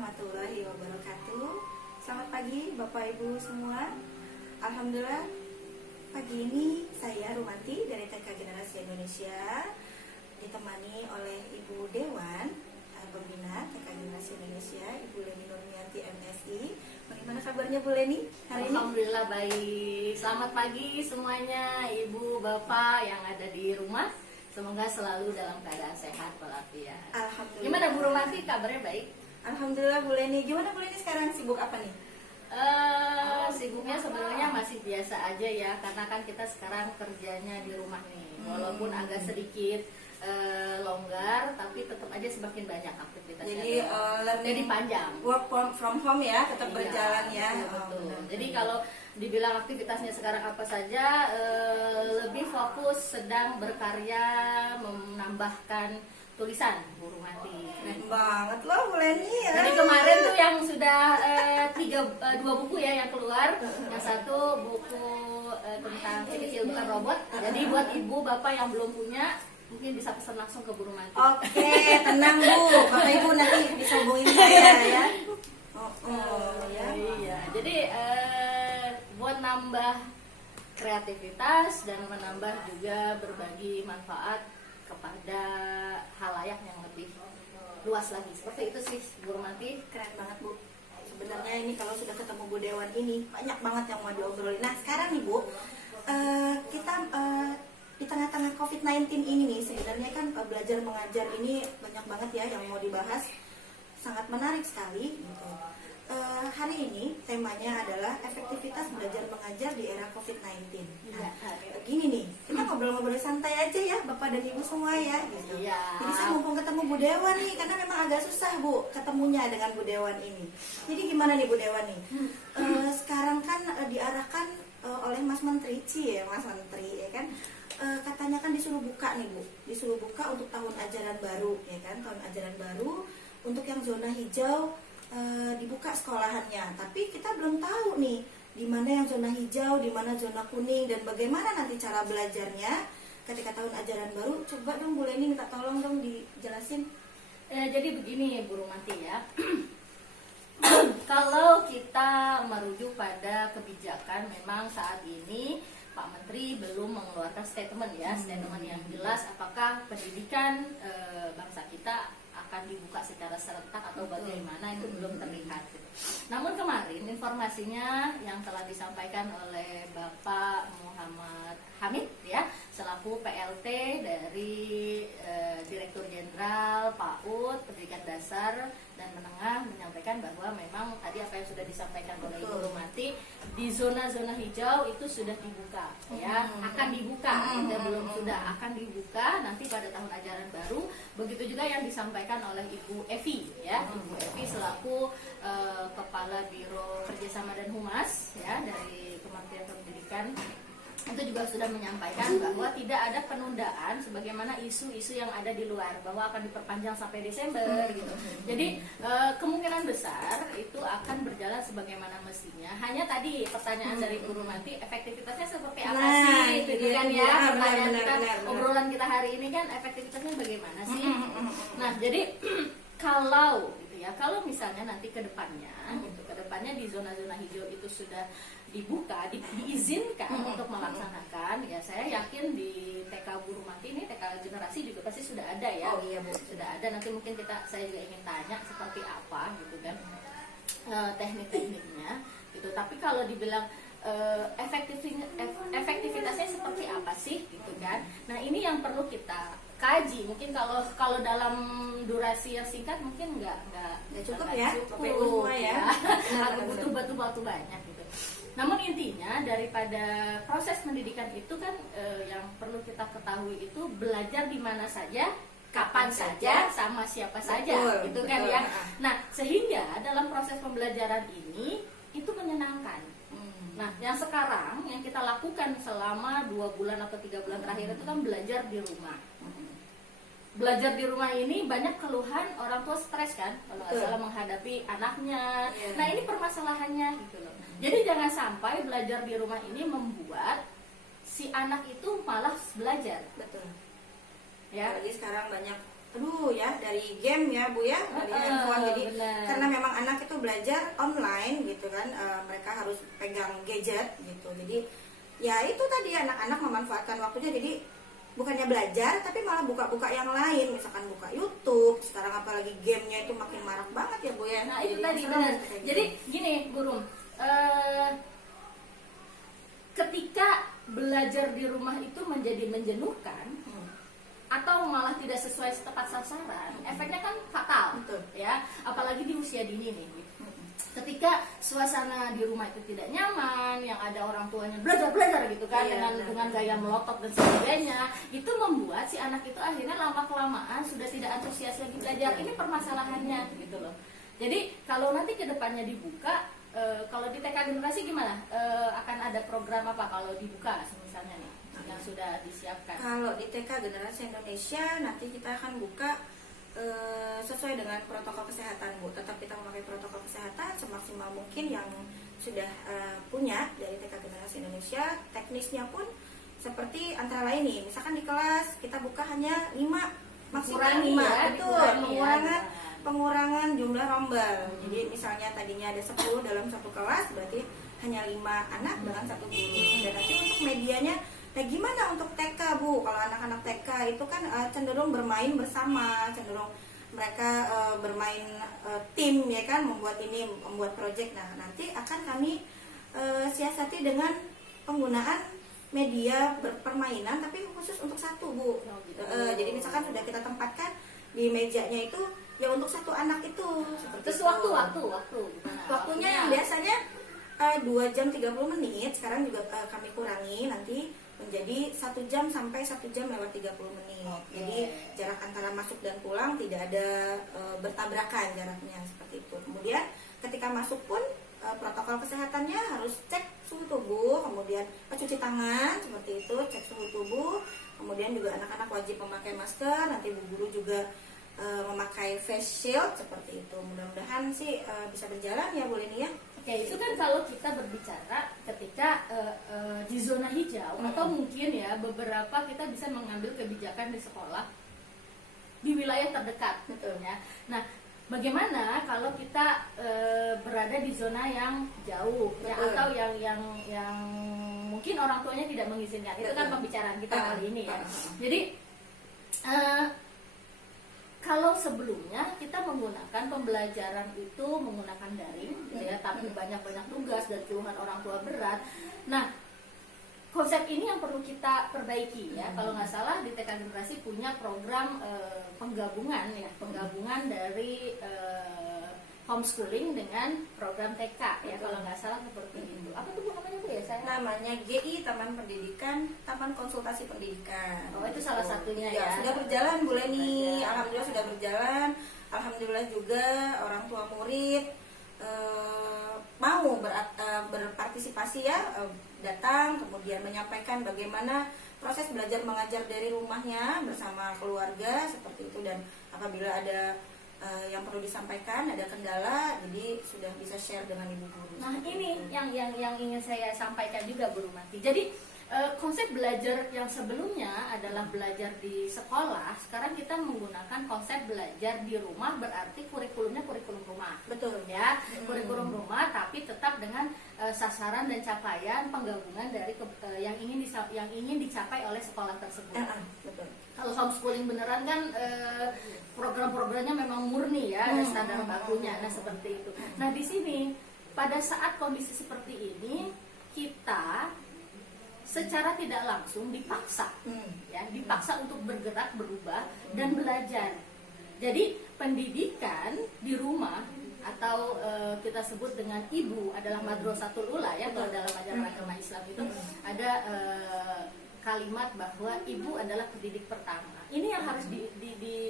warahmatullahi wabarakatuh. Selamat pagi Bapak Ibu semua. Alhamdulillah pagi ini saya Rumanti dari TK Generasi Indonesia ditemani oleh Ibu Dewan Pembina TK Generasi Indonesia, Ibu Leni Nurmianti MSI. Bagaimana kabarnya Bu Leni hari ini? Alhamdulillah baik. Selamat pagi semuanya, Ibu, Bapak yang ada di rumah. Semoga selalu dalam keadaan sehat walafiat. Alhamdulillah. Gimana Bu Rumati, kabarnya baik? Alhamdulillah Bu Leni. Gimana Bu Leni sekarang sibuk apa nih? Sibuknya sebenarnya masih biasa aja ya, karena kan kita sekarang kerjanya di rumah nih. Walaupun agak sedikit longgar, tapi tetap aja semakin banyak aktivitasnya. Jadi panjang. Work from home ya, tetap Iya, berjalan ya. betul. Benar. Jadi kalau dibilang aktivitasnya sekarang apa saja, lebih fokus sedang berkarya menambahkan tulisan Bu Rumati. Keren banget loh Bu Leni ya. Jadi kemarin tuh yang sudah dua buku ya yang keluar. Yang satu buku tentang si kecil bukan robot. Jadi buat ibu bapak yang belum punya, mungkin bisa pesan langsung ke Bu Rumati. Oke, tenang Bu. Bapak Ibu nanti bisa hubungin saya ya. Ya. Iya. Jadi buat nambah kreativitas dan menambah juga berbagi manfaat kepada halayak yang lebih luas lagi. Seperti itu sih Bu Rumati. Keren banget Bu. Sebenarnya ini kalau sudah ketemu Bu Dewan ini banyak banget yang mau diobrolin. Nah sekarang nih Bu, kita di tengah-tengah COVID-19 ini nih sebenarnya kan belajar mengajar ini banyak banget ya yang mau dibahas. Sangat menarik sekali gitu. Hari ini temanya adalah efektivitas belajar mengajar di era COVID-19. Nah, gini nih, kita ngobrol-ngobrol santai aja ya Bapak dan Ibu semua ya gitu. Iya. Jadi saya mumpung ketemu Bu Dewan nih, karena memang agak susah Bu ketemunya dengan Bu Dewan ini. Jadi gimana nih Bu Dewan nih? Sekarang kan diarahkan oleh Mas Menteri, Mas Menteri ya kan. Katanya kan disuruh buka nih Bu, disuruh buka untuk tahun ajaran baru ya kan, tahun ajaran baru untuk yang zona hijau dibuka sekolahannya, tapi kita belum tahu nih di mana yang zona hijau, di mana zona kuning, dan bagaimana nanti cara belajarnya ketika tahun ajaran baru. Coba dong Bu Leni minta tolong dong dijelasin. Jadi begini Bu Rumati ya. Kalau kita merujuk pada kebijakan, memang saat ini Pak Menteri belum mengeluarkan statement ya, statement yang jelas apakah pendidikan bangsa kita akan dibuka secara serentak atau bagaimana, itu belum terlihat gitu. Namun kemarin informasinya yang telah disampaikan oleh Bapak Muhammad Hamid ya, selaku PLT dari Direktur Jenderal PAUD Pendidikan Dasar dan Menengah, menyampaikan bahwa memang tadi apa yang sudah disampaikan oleh Ibu Rumati, di zona-zona hijau itu sudah dibuka ya, akan dibuka, belum sudah akan dibuka nanti pada tahun ajaran baru. Begitu juga yang disampaikan oleh Ibu Evi ya, Ibu Evi selaku Kepala Biro Kerjasama dan Humas ya dari Kementerian Pendidikan, itu juga sudah menyampaikan bahwa tidak ada penundaan sebagaimana isu-isu yang ada di luar, bahwa akan diperpanjang sampai Desember gitu. Jadi kemungkinan besar itu akan berjalan sebagaimana mestinya. Hanya tadi pertanyaan dari Bu Rumati, efektivitasnya seperti apa sih gitu kan ya, pertanyaan kita, obrolan kita hari ini kan efektivitasnya bagaimana sih. Nah jadi kalau gitu ya, kalau misalnya nanti ke depannya gitu, ke depannya di zona-zona hijau itu sudah dibuka, diizinkan untuk melaksanakan, ya saya yakin di TK Bu Rumati ini, TK Generasi juga pasti sudah ada ya. Oh iya Bu, sudah ada. Nanti mungkin saya juga ingin tanya seperti apa gitu kan teknik-tekniknya gitu. Tapi kalau dibilang efektivitasnya seperti apa sih gitu kan. Nah ini yang perlu kita kaji. Mungkin kalau dalam durasi yang singkat mungkin nggak cukup nggak ya, cukup, Bapak Ibu semua ya. Aku butuh waktu banyak gitu. Namun intinya daripada proses pendidikan itu kan yang perlu kita ketahui itu belajar di mana saja, kapan saja, sama siapa saja, gitu kan ya. Nah sehingga dalam proses pembelajaran ini itu menyenangkan. Nah yang sekarang yang kita lakukan selama 2 bulan atau 3 bulan terakhir itu kan belajar di rumah. Belajar di rumah ini banyak keluhan orang tua, stres kan kalau nggak salah menghadapi anaknya. Nah ini permasalahannya gitu loh. Jadi jangan sampai belajar di rumah ini membuat si anak itu malas belajar. Betul. Ya. Apalagi sekarang banyak aduh ya, dari game ya Bu ya, dari handphone. Jadi benar. karena memang belajar online gitu kan, mereka harus pegang gadget gitu. Jadi ya itu tadi anak-anak memanfaatkan waktunya, jadi bukannya belajar tapi malah buka-buka yang lain, misalkan buka YouTube. Sekarang apalagi gamenya itu makin marak banget ya Bu ya. Nah itu Jadi tadi serem benar. kayak Jadi gitu. gini Bu Rum, ketika belajar di rumah itu menjadi menjenuhkan atau malah tidak sesuai tepat sasaran, efeknya kan fatal. Betul. Ya, apalagi di usia dini nih. Ketika suasana di rumah itu tidak nyaman, yang ada orang tuanya belajar gitu kan, Iya, dengan gaya melotot dan sebagainya, itu membuat si anak itu akhirnya lama kelamaan sudah tidak antusias lagi belajar. Ini permasalahannya gitu loh. Jadi kalau nanti kedepannya dibuka, kalau di TK generasi gimana? Akan ada program apa kalau dibuka misalnya nih yang sudah disiapkan? Kalau di TK Generasi Indonesia nanti kita akan buka sesuai dengan protokol kesehatan Bu. Tetap kita memakai protokol kesehatan semaksimal mungkin yang sudah punya dari TK Generasi Indonesia. Teknisnya pun seperti antara lain nih, misalkan di kelas kita buka hanya 5, maksimal 5, betul, pengurangan jumlah rombel. Jadi misalnya tadinya ada 10 dalam satu kelas, berarti hanya 5 anak dengan 1 guru. Dan nanti untuk medianya, nah gimana untuk TK Bu? Kalau anak-anak TK itu kan cenderung bermain bersama, cenderung mereka bermain tim ya kan, membuat project. Nah nanti akan kami siasati dengan penggunaan media berpermainan tapi khusus untuk satu Bu. Jadi misalkan sudah kita tempatkan di mejanya itu ya untuk satu anak itu. Terus itu. Waktunya yang biasanya 2 jam 30 menit, sekarang juga kami kurangi nanti menjadi 1 jam sampai 1 jam lewat 30 menit. Jadi jarak antara masuk dan pulang tidak ada bertabrakan jaraknya, seperti itu. Kemudian ketika masuk pun protokol kesehatannya harus cek suhu tubuh, kemudian cuci tangan seperti itu, cek suhu tubuh. Kemudian juga anak-anak wajib memakai masker, nanti bu guru juga memakai face shield seperti itu. Mudah-mudahan sih bisa berjalan ya Bu Leni ya. Oke, itu kan kalau kita berbicara ketika di zona hijau atau mungkin ya beberapa kita bisa mengambil kebijakan di sekolah di wilayah terdekat, Betul. ya. Nah, bagaimana kalau kita berada di zona yang jauh ya, Betul. atau yang mungkin orang tuanya tidak mengizinkan? Itu kan Betul. pembicaraan kita kali ini ya. Ah. Jadi kalau sebelumnya kita menggunakan pembelajaran itu menggunakan daring, gitu ya, tapi banyak tugas dan keluhan orang tua berat. Nah, konsep ini yang perlu kita perbaiki ya. Kalau nggak salah di TK Generasi punya program penggabungan dari homeschooling dengan program TK ya. Kalau nggak salah seperti itu. Apa tuh Bu namanya Bu ya? Saya Namanya GI Taman Pendidikan, Taman Konsultasi Pendidikan. Oh, itu salah satunya Ya, ya. sudah berjalan Bu Leni. Berjalan. Alhamdulillah sudah berjalan. Alhamdulillah juga orang tua murid mau berpartisipasi ya, datang kemudian menyampaikan bagaimana proses belajar mengajar dari rumahnya bersama keluarga seperti itu. Dan apabila ada yang perlu disampaikan, ada kendala, jadi sudah bisa share dengan ibu guru. Nah ini yang ingin saya sampaikan juga Bu Rumati. Jadi konsep belajar yang sebelumnya adalah belajar di sekolah, sekarang kita menggunakan konsep belajar di rumah, berarti kurikulumnya kurikulum rumah. Betul Ya, kurikulum rumah tapi tetap dengan sasaran dan capaian penggabungan dari yang ingin dicapai oleh sekolah tersebut. Betul. Kalau homeschooling beneran kan program-programnya memang murni ya, ada standar bakunya, nah seperti itu. Nah di sini pada saat kondisi seperti ini kita secara tidak langsung dipaksa, ya dipaksa untuk bergerak, berubah dan belajar. Jadi pendidikan di rumah atau kita sebut dengan ibu adalah madrasatul ula ya. Kalau dalam ajaran agama Islam itu ada kalimat bahwa ibu adalah pendidik pertama. Ini yang harus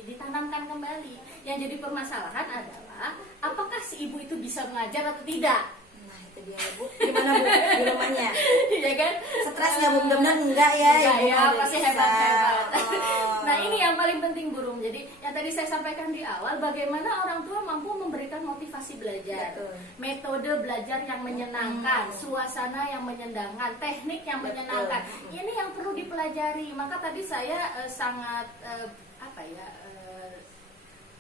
ditanamkan kembali. Yang jadi permasalahan adalah apakah si ibu itu bisa mengajar atau tidak? Nah itu dia Bu. Gimana Bu di rumahnya? Iya kan? Stres nggak Bu? Mudah-mudahan enggak ya. Enggak Ibu ya, udah pasti bisa. hebat-hebat. Oh. Nah ini yang paling penting burung. Jadi yang tadi saya sampaikan di awal, bagaimana orang tua mampu memberikan motivasi belajar, Betul. metode belajar yang menyenangkan, suasana yang menyenangkan, teknik yang Betul. menyenangkan. Ini yang perlu dipelajari. Maka tadi saya sangat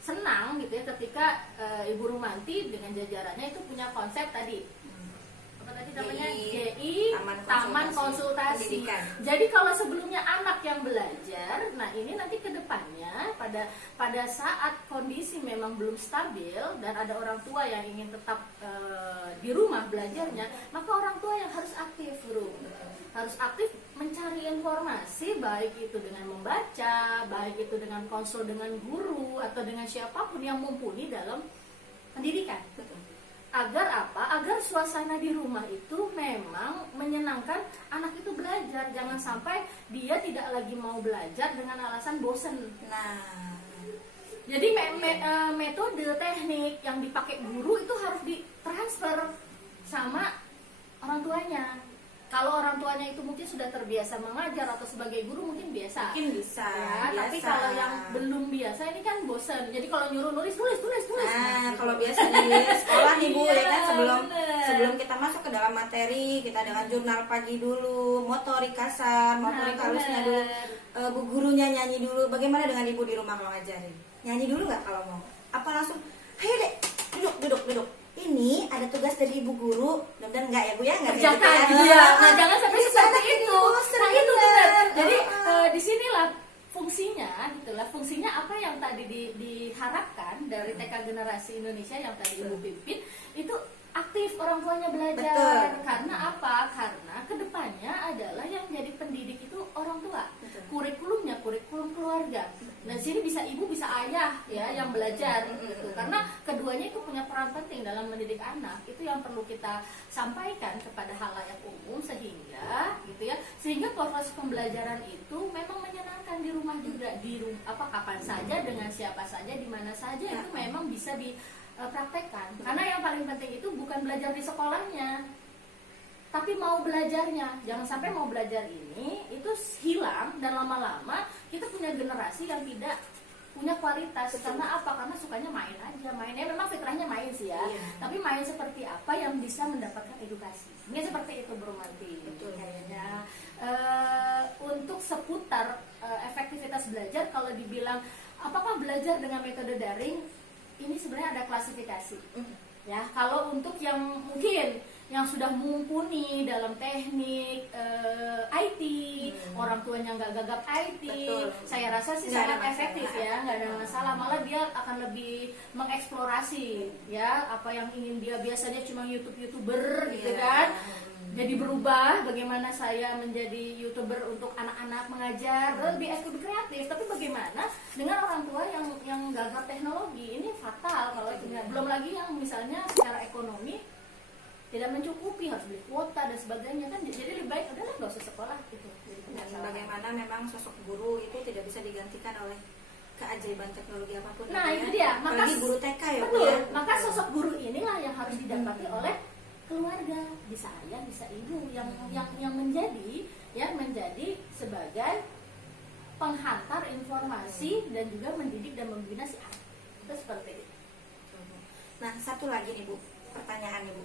senang gitu ya ketika Ibu Rumanti dengan jajarannya itu punya konsep tadi apa tadi namanya GI Taman Konsultasi. Pendidikan. Jadi kalau sebelumnya anak yang belajar, nah ini nanti ke depannya pada saat kondisi memang belum stabil dan ada orang tua yang ingin tetap di rumah belajarnya, maka orang tua yang harus aktif, Bro. Harus aktif mencari informasi, baik itu dengan membaca, baik itu dengan konsul dengan guru atau dengan siapapun yang mumpuni dalam pendidikan. Agar apa? Agar suasana di rumah itu memang menyenangkan anak itu belajar. Jangan sampai dia tidak lagi mau belajar dengan alasan bosen. Nah, jadi metode teknik yang dipakai guru itu harus ditransfer sama orang tuanya. Kalau orang tuanya itu mungkin sudah terbiasa mengajar atau sebagai guru mungkin biasa. mungkin bisa. Ya, biasa. tapi kalau yang belum biasa ini kan bosan. Jadi kalau nyuruh nulis. Nah, kalau biasanya di sekolah nih Bu, ya kan bener. sebelum kita masuk ke dalam materi, kita dengan jurnal pagi dulu, motorik kasar, motorik halusnya dulu, Bu gurunya nyanyi dulu. Bagaimana dengan Ibu di rumah kalau ngajarin? Nyanyi dulu nggak kalau mau? Apa langsung, ayo dek, duduk. Ini ada tugas dari ibu guru, dan enggak ya Bu ya, enggak Kerjakan gitu gitu ya. ya. Nah, jangan sampai seperti itu. Nah, itu benar. Jadi Oh. disinilah fungsinya apa yang tadi diharapkan dari TK Generasi Indonesia yang tadi Ibu pimpin itu aktif orang tuanya belajar. Betul. Karena apa? Karena kedepannya adalah yang jadi pendidik itu orang tua. Betul. Kurikulumnya kurikulum keluarga. Nah, di sini bisa ibu bisa ayah ya yang belajar gitu. Karena keduanya itu punya peran penting dalam mendidik anak. Itu yang perlu kita sampaikan kepada halayak umum sehingga proses pembelajaran itu memang menyenangkan di rumah juga, kapan saja dengan siapa saja di mana saja itu memang bisa dipraktekkan. Karena yang paling penting itu bukan belajar di sekolahnya, tapi mau belajarnya. Jangan sampai mau belajar ini itu hilang dan lama-lama kita punya generasi yang tidak punya kualitas. Karena apa? Karena sukanya main aja. Mainnya memang fitrahnya main sih ya. Tapi main seperti apa yang bisa mendapatkan edukasi. Ini seperti itu Bro Manti. Kayaknya untuk seputar efektivitas belajar, kalau dibilang apakah belajar dengan metode daring, ini sebenarnya ada klasifikasi. Ya, kalau untuk yang mungkin yang sudah mumpuni dalam teknik IT, orang tuanya nggak gagap IT, saya rasa sih sangat efektif ya, nggak ada masalah. Malah dia akan lebih mengeksplorasi ya apa yang ingin dia biasanya cuma YouTuber gitu kan. Jadi berubah bagaimana saya menjadi YouTuber untuk anak-anak mengajar, lebih kreatif. Tapi bagaimana dengan orang tua yang gagap teknologi, ini fatal kalau belum lagi yang misalnya secara ekonomi tidak mencukupi, harus beli kuota dan sebagainya kan. Jadi lebih baik adalah nggak usah sekolah gitu. Bagaimana memang sosok guru itu tidak bisa digantikan oleh keajaiban teknologi apapun. Nah itu dia, maka guru TK ya. Betul, maka sosok guru inilah yang harus didapati oleh keluarga, bisa ayah, bisa ibu yang menjadi sebagai penghantar informasi dan juga mendidik dan membina si anak. Itu seperti itu. Nah, satu lagi nih Bu, pertanyaan nih Bu.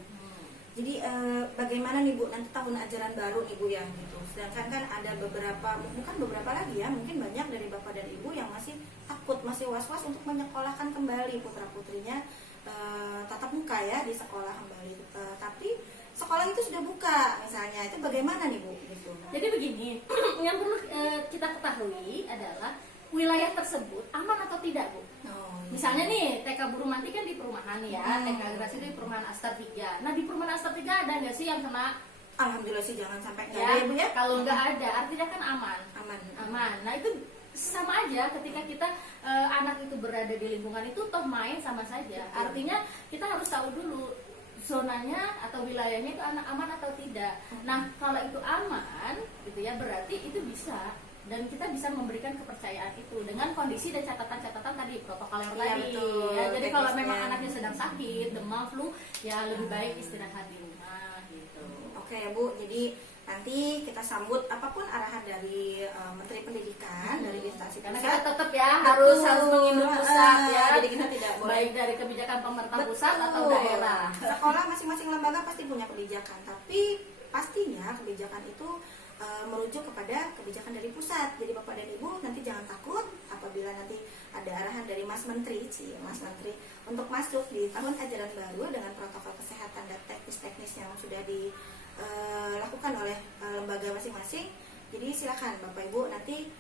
Jadi bagaimana nih Bu nanti tahun ajaran baru nih Bu ya gitu. Sedangkan kan ada bukan beberapa lagi ya, mungkin banyak dari Bapak dan Ibu yang masih takut, masih was-was untuk menyekolahkan kembali putra-putrinya tatap muka ya di sekolah kembali. Tapi sekolah itu sudah buka misalnya, itu bagaimana nih Bu gitu. Jadi begini, yang perlu kita ketahui adalah wilayah tersebut aman atau tidak Bu. Misalnya nih TK Buru Manti kan di perumahan ya, TK Generasi itu di perumahan Astar 3. Nah di perumahan Astar 3 ada nggak sih yang kena? Alhamdulillah sih jangan sampai nggak ya, ada ya Bu ya. Kalau nggak ada artinya kan aman. Nah itu sama aja ketika kita anak itu berada di lingkungan itu toh main sama saja. Artinya kita harus tahu dulu zonanya atau wilayahnya itu aman atau tidak. Nah kalau itu aman gitu ya, berarti itu bisa dan kita bisa memberikan kepercayaan itu dengan kondisi dan catatan-catatan tadi, protokoler tadi ya. Jadi kalau memang anaknya sedang sakit, demam, flu, ya lebih baik istirahat di rumah gitu. Oke ya Bu, jadi nanti kita sambut apapun arahan dari Menteri Pendidikan, dari instansi karena pusat. kita tetap ya harus menginduk pusat ya. Jadi kita tidak boleh baik dari kebijakan pemerintah pusat atau daerah. Sekolah masing-masing lembaga pasti punya kebijakan, tapi pastinya kebijakan itu merujuk kepada kebijakan dari pusat. Jadi Bapak dan Ibu nanti jangan takut apabila nanti ada arahan dari Mas Menteri, Mas Menteri untuk masuk di tahun ajaran baru dengan protokol kesehatan dan teknis-teknis yang sudah dilakukan oleh lembaga masing-masing. Jadi silakan Bapak Ibu nanti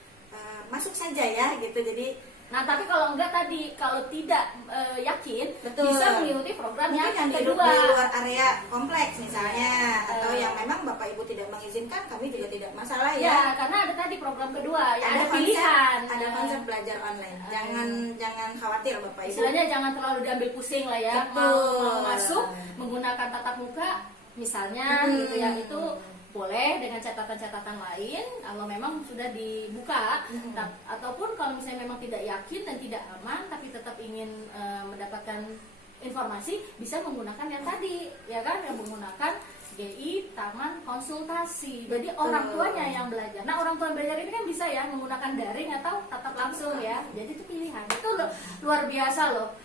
masuk saja ya gitu. Jadi Nah, tapi kalau enggak tadi, kalau tidak yakin, betul, bisa mengikuti program yang kedua kedua. di luar area kompleks misalnya, atau yang memang Bapak Ibu tidak mengizinkan, kami juga tidak masalah ya. Ya, karena ada tadi program kedua, ya ada pilihan. Ada konsep belajar online. Jangan khawatir Bapak Ibu. Istilahnya jangan terlalu diambil pusing lah ya. Betul. Mau masuk menggunakan tatap muka misalnya gitu ya, itu boleh dengan catatan-catatan lain kalau memang sudah dibuka. Ataupun kalau misalnya memang tidak yakin dan tidak aman tapi tetap ingin mendapatkan informasi, bisa menggunakan yang tadi ya kan, yang menggunakan GI Taman Konsultasi. Jadi orang tuanya yang belajar. Nah, orang tua yang belajar ini kan bisa ya menggunakan daring atau tatap langsung ya. Jadi itu pilihan. Itu luar biasa loh.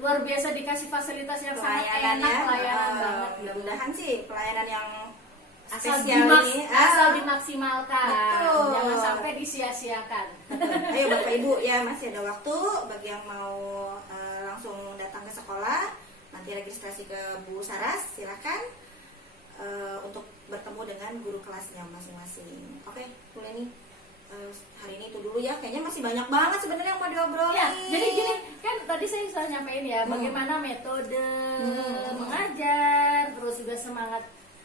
Luar biasa dikasih fasilitas yang sangat enak, pelayanan banget. Mudah-mudahan sih pelayanan yang asal dimaksimalkan. Betul. Jangan sampai disia-siakan. Ayo Bapak Ibu ya, masih ada waktu bagi yang mau langsung datang ke sekolah, nanti registrasi ke Bu Saras, silakan untuk bertemu dengan guru kelasnya masing-masing. Oke, Bu Leni, hari ini itu dulu ya, kayaknya masih banyak banget sebenarnya yang mau diobrolin. Ya, jadi gini, kan tadi saya sudah nyampein ya bagaimana metode mengajar, terus juga semangat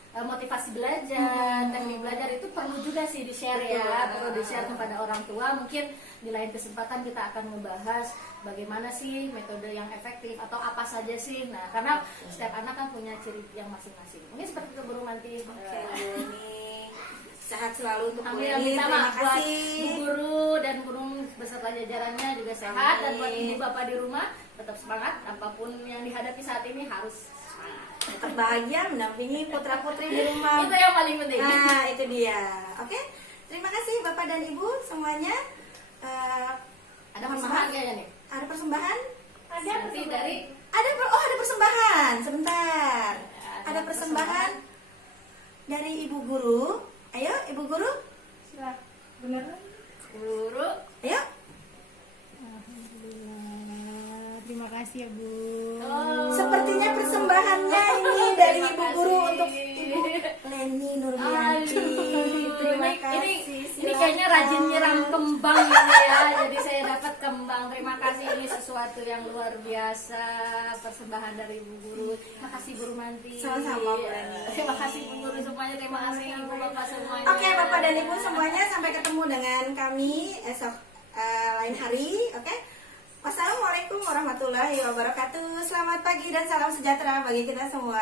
motivasi belajar, teknik belajar itu perlu juga sih di-share ya, perlu di-share kepada orang tua. Mungkin di lain kesempatan kita akan membahas bagaimana sih metode yang efektif atau apa saja sih. Nah, karena setiap anak kan punya ciri yang masing-masing. Mungkin seperti itu Bu Rumanti. Oke, Bu Leni. Sehat selalu untuk Bu Alhamdulillah, Leni. minta maaf Terima buat kasih. Bu Guru dan guru beserta jajarannya juga sehat. Dan buat ibu bapak di rumah tetap semangat, apapun yang dihadapi saat ini harus semangat. Tetap bahagia mendampingi putra-putri di rumah. Itu yang paling penting. Nah, itu dia. Oke, terima kasih Bapak dan Ibu semuanya. Ada persembahan kayaknya nih. Ada persembahan? Nanti dari Ada persembahan. Sebentar. Ada persembahan dari Ibu Guru. Ayo, Ibu Guru. silakan. Beneran? Guru. Ayo. Terima kasih ya Bu. Sepertinya persembahannya ini dari Terima Ibu kasih. Guru untuk Ibu Leni Nurmianti. Terima kasih. Ini kayaknya rajin nyiram kembang ini ya. Jadi saya dapat kembang. Terima kasih, ini sesuatu yang luar biasa, persembahan dari Ibu Guru. Terima kasih Bu Rumanti. Sama-sama, Bu Leni. Terima kasih Bu Guru semuanya. Terima kasih Ibu Bapak semuanya. Oke, Bapak dan Ibu semuanya, sampai ketemu dengan kami esok lain hari. Oke. Wassalamualaikum warahmatullahi wabarakatuh. Selamat pagi dan salam sejahtera bagi kita semua.